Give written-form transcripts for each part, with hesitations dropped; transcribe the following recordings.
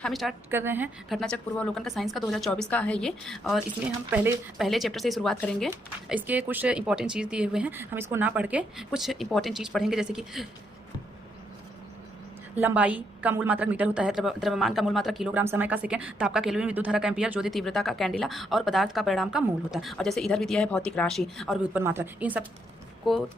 हम स्टार्ट कर रहे हैं घटनाचक्र पूर्वावलोकन का, साइंस का 2024 का है ये। और इसमें हम पहले चैप्टर से शुरुआत करेंगे। इसके कुछ इंपॉर्टेंट चीज़ दिए हुए हैं, हम इसको ना पढ़ के कुछ इंपॉर्टेंट चीज़ पढ़ेंगे, जैसे कि लंबाई का मूल मात्रक मीटर होता है, द्रव्यमान का मूल मात्रक किलोग्राम, समय का सेकंड, ताप का केल्विन, विद्युत धारा का एम्पियर, ज्योति तीव्रता का कैंडिला और पदार्थ का परिणाम का मोल होता है। और जैसे इधर भी दिया है भौतिक राशि और व्युत्पन्न मात्रक। इन सब को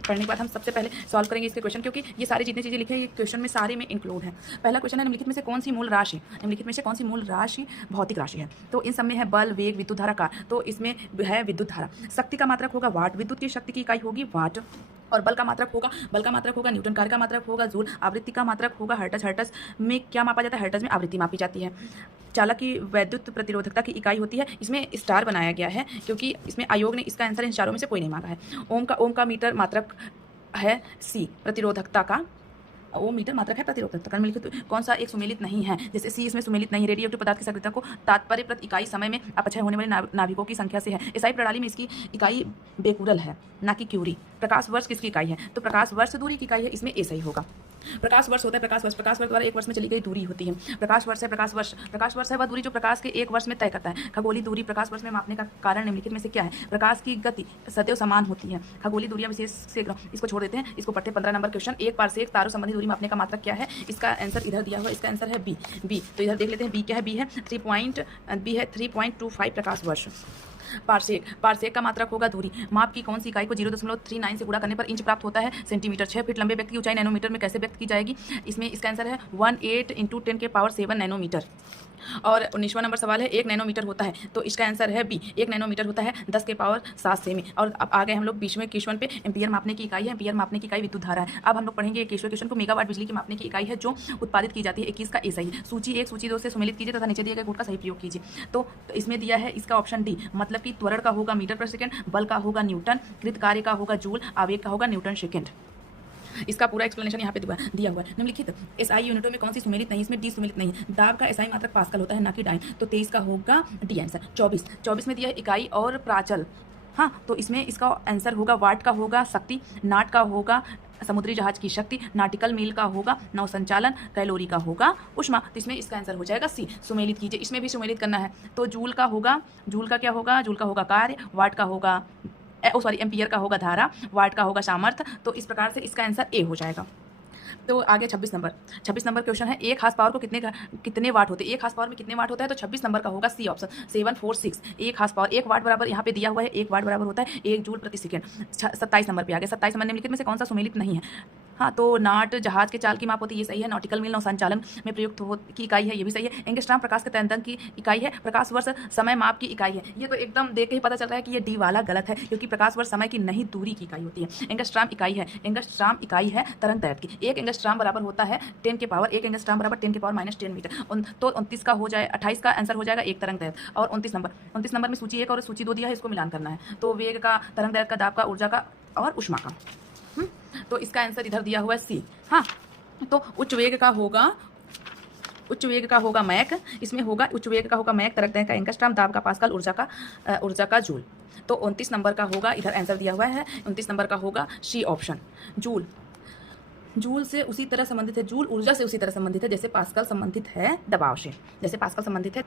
पढ़ने के बाद हम सबसे पहले सॉल्व करेंगे इसके क्वेश्चन, क्योंकि ये सारी जितनी चीज़ें लिखे हैं ये क्वेश्चन में सारे में इंक्लूड है। पहला क्वेश्चन है निम्नलिखित में से कौन सी मूल राशि, निम्नलिखित में से कौन सी मूल राशि भौतिक राशि है। तो इन सब में है बल, वेग, विद्युत धारा का, तो इसमें है विद्युत धारा। शक्ति का मात्रक होगा वाट, विद्युत की शक्ति की इकाई होगी वाट। और बल का मात्रक होगा न्यूटन, कार्य का मात्रक होगा जूल, आवृत्ति का मात्रक होगा हर्ट्ज। हर्ट्ज में क्या मापा जाता है, हर्ट्ज में आवृत्ति मापी जाती है। चालक की वैद्युत प्रतिरोधकता की इकाई होती है, इसमें स्टार बनाया गया है क्योंकि इसमें आयोग ने इसका आंसर इन चारों में से कोई नहीं मांगा है। ओम का मीटर मात्रक है सी, प्रतिरोधकता का। वो मीटर मात्रक है प्रतिरोधकता का। निम्नलिखित कौन सा एक सुमेलित नहीं है, जैसे सी इसमें सुमेलित नहीं। रेडियोएक्टिव पदार्थ की सक्रियता को तात्पर्य प्रति इकाई समय में अपक्षय होने वाले नाभिकों की संख्या से है। एसआई प्रणाली में इसकी इकाई बेकुरल है, ना कि क्यूरी। प्रकाश वर्ष किसकी इकाई है, तो प्रकाश वर्ष दूरी की इकाई है, इसमें एसआई होगा। प्रकाश वर्ष होता है, प्रकाश वर्ष द्वारा एक वर्ष में चली गई दूरी होती है। प्रकाश वर्ष है वह दूरी जो प्रकाश के एक वर्ष में तय करता है। खगोलीय दूरी प्रकाश वर्ष में मापने का कारण निम्नलिखित में से क्या है। प्रकाश की गति सदैव समान होती है। खगोलीय दूरियां विशेष से इसको छोड़ देते हैं, इसको पढ़ते हैं। 15 नंबर क्वेश्चन, एक पारसेक तारों संबंधी दूरी मापने का मात्रक क्या है। इसका आंसर इधर दिया हुआ, इसका आंसर है बी। तो इधर देख लेते हैं बी क्या है। बी है 3.25 प्रकाश वर्ष। पारसेक का मात्रक होगा दूरी। माप की कौन सी इकाई को 0.39 से गुणा करने पर इंच प्राप्त होता है, सेंटीमीटर। 6 फीट लंबे व्यक्ति की ऊंचाई नैनोमीटर में कैसे व्यक्त की जाएगी। इसमें इसका आंसर है 18 × 10⁻7 नैनोमीटर। और 19वां नंबर सवाल है 1 नैनोमीटर होता है, तो इसका आंसर है बी। 1 नैनोमीटर होता है 10⁻7 सेमी। और अब आ गए हम लोग 20वें क्वेश्चन पे। एम्पियर मापने की इकाई है, एम्पियर मापने की इकाई विद्युत धारा है। अब हम लोग पढ़ेंगे 21वें क्वेश्चन को। मेगावाट बिजली की मापने की इकाई है जो उत्पादित की जाती है। 21 का ए सही। सूची 1 सूची 2 से सुमेलित कीजिए तथा नीचे दिए गए कोड का सही प्रयोग कीजिए। तो इसमें दिया है इसका ऑप्शन डी, मतलब कि त्वरण का होगा मीटर पर सेकंड, बल का होगा न्यूटन, कृत कार्य का होगा जूल, आवेग का होगा न्यूटन सेकंड। इसका पूरा एक्सप्लेनेशन यहाँ पे दिया हुआ है। निम्नलिखित एसआई यूनिटों में कौन सी सुमेलित नहीं, इसमें डी सुमेलित नहीं है। दाब का एसआई मात्रक पास्कल होता है, ना कि डाइन। तो 23 का होगा डी आंसर। 24 में दिया है इकाई और प्राचल। हाँ, तो इसमें इसका आंसर होगा वाट का होगा शक्ति, नाट का होगा समुद्री जहाज की शक्ति, नाटिकल मील का होगा नौ संचालन, कैलोरी का होगा उष्मा। तो इसमें इसका आंसर हो जाएगा सी। सुमेलित कीजिए, इसमें भी सुमेलित करना है। तो जूल का क्या होगा, जूल का होगा कार्य, वाट का होगा एम्पियर का होगा धारा, वाट का होगा सामर्थ्य। तो इस प्रकार से इसका आंसर ए हो जाएगा। तो आगे 26 नंबर क्वेश्चन है। एक हार्स पावर को कितने वाट होते हैं। एक हार्स पावर में कितने वाट होता है, तो 26 नंबर का होगा सी ऑप्शन 746। एक हार्स पावर, 1 वाट बराबर यहाँ पे दिया हुआ है, 1 वाट बराबर होता है 1 जूल प्रति सेकंड। 27 नंबर पे आ गया। 27 नंबर निम्नलिखित में से कौन सा सुमेलित नहीं है। हाँ, तो नाट जहाज के चाल की माप होती है, ये सही है। नॉटिकल मील नौ संचालन में प्रयुक्त की इकाई है, ये भी सही है। एंगस्ट्रॉम प्रकाश के तैंतन की इकाई है। प्रकाश वर्ष समय माप की इकाई है। ये तो एकदम देख के ही पता चल रहा है कि ये डी वाला गलत है, क्योंकि प्रकाश वर्ष समय की नहीं दूरी की इकाई होती है। एंगस्ट्रॉम इकाई है, एंगस्ट्रॉम इकाई है तरंग दैर्घ्य की। 1 एंगस्ट्रॉम बराबर होता है 10 के पावर 1 एंगस्ट्रॉम बराबर 10 के पावर -10 मीटर। तो 29 का हो जाए, 28 का आंसर हो जाएगा 1 तरंग दैर्घ्य। और 29 नंबर में सूची 1 और सूची 2 दिया है, इसको मिलान करना है। तो वेग का, तरंग दैर्घ्य का, दाब का, ऊर्जा का और उष्मा का। तो इसका आंसर इधर दिया हुआ है सी। हाँ, तो उच्च वेग का होगा मैक। इसमें होगा उच्च वेग का होगा मैक, तरंग दैर्घ्य का एंगस्ट्रॉम, दाब का पास्कल, ऊर्जा का जूल। तो 29 नंबर का होगा, इधर आंसर दिया हुआ है 29 नंबर का होगा सी ऑप्शन जूल से उसी तरह संबंधित है, जूल ऊर्जा से उसी तरह संबंधित है जैसे पास्कल संबंधित है दबाव से। जैसे पास्कल संबंधित है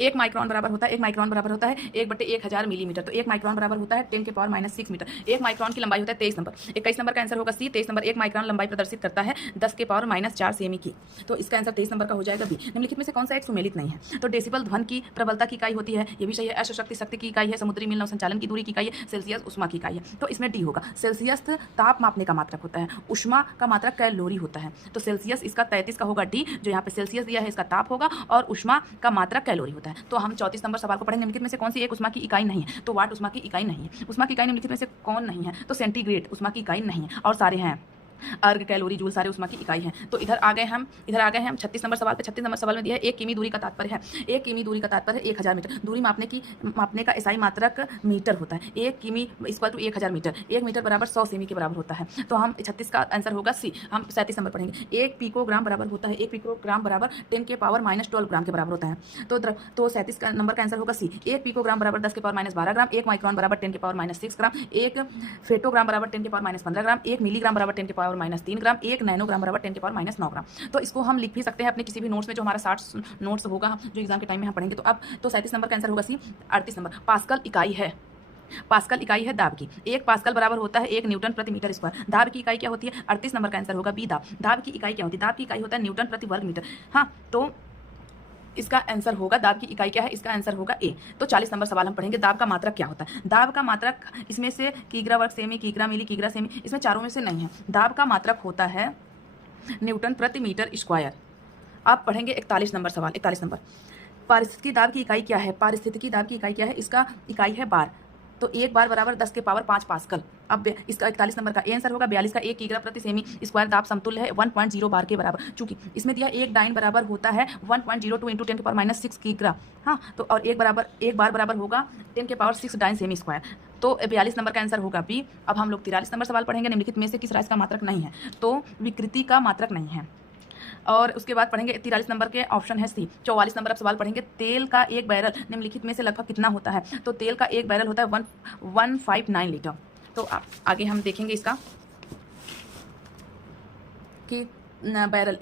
1 माइक्रोन बराबर होता है 1/1000 मिलीमीटर। तो 1 माइक्रोन बराबर होता है 10 के पावर -6 मीटर। 1 माइक्रोन की लंबाई होता है 23 नंबर। 21 नंबर का आंसर होगा सी। 23 नंबर 1 माइक्रोन लंबाई प्रदर्शित करता है 10 के पावर -4 सेमी की। तो इसका आंसर 23 नंबर का हो जाएगा बी। निम्नलिखित में से कौन सा एक सुमेलित नहीं है। तो डेसिबल ध्वन की प्रबलता की इकाई होती है, ये भी सही है। शक्ति की इकाई है, समुद्री मील नौ संचालन की दूरी की इकाई है, सेल्सियस उष्मा की इकाई है। तो इसमें डी होगा। सेल्सियस ताप मापने का मात्रक होता है, उष्मा का मात्रक कैलोरी होता है। तो सेल्सियस इसका 33 का होगा डी, जो यहाँ पे सेल्सियस दिया है इसका ताप होगा, और उष्मा का मात्रक कैलोरी होता है। तो हम 34 नंबर सवाल को पढ़ेंगे। निम्नलिखित में से कौन सी एक उष्मा की इकाई नहीं है। तो वाट उष्मा की इकाई नहीं है। उष्मा की इकाई निम्नलिखित में से कौन नहीं है, तो सेंटीग्रेड उष्मा की इकाई नहीं है, और सारे हैं। अर्ग, कैलोरी, जूल सारे उष्मा की इकाई है। तो इधर आ गए हम 36 नंबर सवाल पे। 36 नंबर सवाल में दिया है 1 किमी दूरी का तात्पर्य है। 1 किमी दूरी का तात्पर्य है 1000 मीटर। दूरी मापने का एसआई मात्रक मीटर होता है। 1 किमी इक्वल टू 1000 मीटर। 1 मीटर बराबर 100 सेमी के बराबर होता है। तो हम 36 का आंसर होगा सी। हम 37 नंबर पढ़ेंगे। 1 पिकोग्राम बराबर होता है, 1 पिकोग्राम बराबर 10 के पावर -12 ग्राम के बराबर होता है। तो 37 का नंबर का आंसर होगा सी। 1 पिकोग्राम बराबर 10 के पावर -12 ग्राम। 1 माइक्रोन बराबर 10 के पावर -6 ग्राम। 1 फेटोग्राम बराबर 10 के पावर -15 ग्राम। 1 मिलीग्राम बराबर 10 के पावर पावर -3 ग्राम, 1 नैनोग्राम बराबर 10 की पावर -9 ग्राम। तो इसको हम लिख भी सकते हैं अपने किसी भी नोट्स में, जो हमारा 60 नोट्स होगा जो एग्जाम के टाइम में हम पढ़ेंगे। तो अब तो 37 नंबर का आंसर होगा सी। 38 नंबर, पास्कल इकाई है, पास्कल इकाई है दाब की। 1 पास्कल बराबर होता है 1 न्यूटन प्रति मीटर स्क्वायर। दाब की इकाई क्या होती है? 38 नंबर का आंसर होगा बी दाब। दाब की इकाई क्या होती है? दाब की इकाई होता है न्यूटन प्रति वर्ग मीटर। हाँ, तो इसका आंसर होगा, दाब की इकाई क्या है, इसका आंसर होगा ए। तो 40 नंबर सवाल हम पढ़ेंगे, दाब का मात्रक क्या होता है। दाब का मात्रक इसमें से किग्रा वर्ग सेमी, किग्रा मिली, किग्रा सेमी, इसमें चारों में से नहीं है। दाब का मात्रक होता है न्यूटन प्रति मीटर स्क्वायर। आप पढ़ेंगे 41 नंबर सवाल। 41 नंबर, पारिस्थितिकी दाब की इकाई क्या है? पारिस्थितिकी दाब की इकाई क्या है? इसका इकाई है बार। तो 1 बार बराबर 10 के पावर 5 पास्कल। अब इसका 41 नंबर का ए आंसर होगा 42 का 1 किग्रा प्रति सेमी स्क्वायर दाब समतुल्य है 1.0 बार के बराबर। चूंकि इसमें दिया 1 डाइन बराबर होता है 1.02 × 10 की पावर -6 किग्रा। हाँ, तो और 1 बार बराबर होगा 10 के पावर 6 डाइन सेमी स्क्वायर। तो 42 नंबर का आंसर होगा बी। अब हम लोग 43 नंबर सवाल पढ़ेंगे। निम्नलिखित में से किस राशि का मात्रक नहीं है? तो विकृति का मात्रक नहीं है। और उसके बाद पढ़ेंगे 43 नंबर के ऑप्शन है सी। 44 नंबर अब सवाल पढ़ेंगे, तेल का एक बैरल निम्नलिखित में से लगभग कितना होता है? तो तेल का एक बैरल होता है 159 लीटर। तो आगे हम देखेंगे इसका कि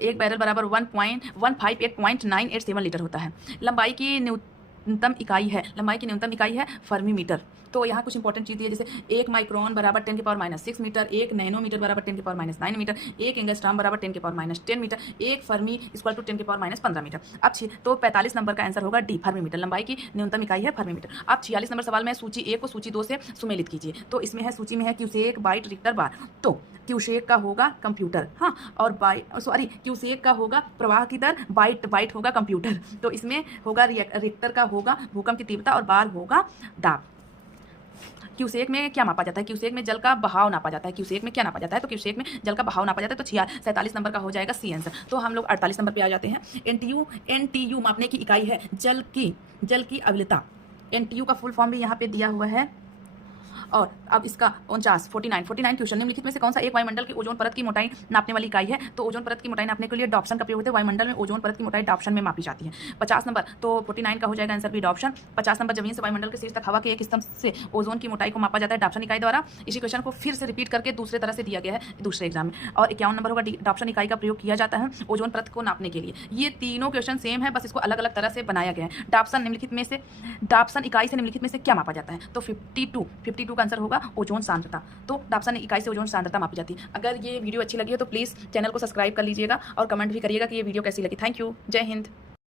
एक बैरल बराबर 158.987 लीटर होता है। लंबाई की न्यूनतम इकाई है, लंबाई की न्यूनतम इकाई है फर्मी मीटर। तो यहाँ कुछ इंपॉर्टेंट चीज़ है, जैसे 1 माइक्रोन बराबर 10 की पावर -6 मीटर, 1 नैनोमीटर बराबर 10 की पावर -9 मीटर, 1 एंगस्ट्रॉम बराबर 10 की power -10 metre, 1 fermi equal to 10 की पावर -15 मीटर। अब तो 45 नंबर का आंसर होगा डी, फर्मी मीटर। लंबाई की न्यूनतम इकाई है फर्मी मीटर। अब 46 नंबर सवाल में सूची 1 को सूची 2 से सुमेलित कीजिए। तो इसमें है, सूची में है क्यूसेक, बाइट, रिक्टर, बार। तो क्यूसेक का होगा कंप्यूटर, हाँ, और क्यूसेक का होगा प्रवाह की दर, बाइट होगा कंप्यूटर। तो इसमें होगा रिक्टर का होगा भूकंप की तीव्रता, और बार होगा दाब। क्यूसेक में क्या मापा जाता है? क्यूसेक में जल का बहाव नापा जाता है। क्यूसेक में क्या नापा जाता है? तो क्यूसेक में जल का बहाव नापा जाता है। तो 47 नंबर का हो जाएगा सी आंसर। तो हम लोग 48 नंबर पे आ जाते हैं। एनटीयू मापने की इकाई है जल की अम्लता। एनटीयू का फुल फॉर्म भी यहाँ पे दिया हुआ है। और अब इसका 49 क्वेश्चन, निम्नलिखित में से कौन सा एक वायुमंडल की ओजोन परत की मोटाई नापने वाली इकाई है? तो ओजोन परत की मोटाई नापने के लिए डॉप्सन का प्रयोग होता है। वायुमंडल में ओजोन परत की मोटाई डॉप्सन में मापी जाती है। 50 नंबर, तो 49 का हो जाएगा आंसर बी, डॉप्सन। 50 नंबर, जमीन से वायुमंडल के शीर्ष तक हवा के एक स्तंभ से ओजोन की मोटाई को मापा जाता है डॉप्सन इकाई द्वारा। इसी क्वेश्चन को फिर से रिपीट करके दूसरे तरह से दिया गया है दूसरे एग्जाम में। और 51 नंबर होगा डॉप्सन इकाई का प्रयोग किया जाता है ओजोन परत को नापने के लिए। ये तीनों क्वेश्चन सेम है, बस इसको अलग अलग तरह से बनाया गया है। डॉप्सन इकाई से निम्नलिखित में से क्या मापा जाता है? तो 52 का आंसर होगा ओजोन सांद्रता। तो डॉप्सन इकाई से ओजोन सांद्रता मापी जाती है। अगर ये वीडियो अच्छी लगी हो तो प्लीज़ चैनल को सब्सक्राइब कर लीजिएगा और कमेंट भी करिएगा कि ये वीडियो कैसी लगी। थैंक यू, जय हिंद।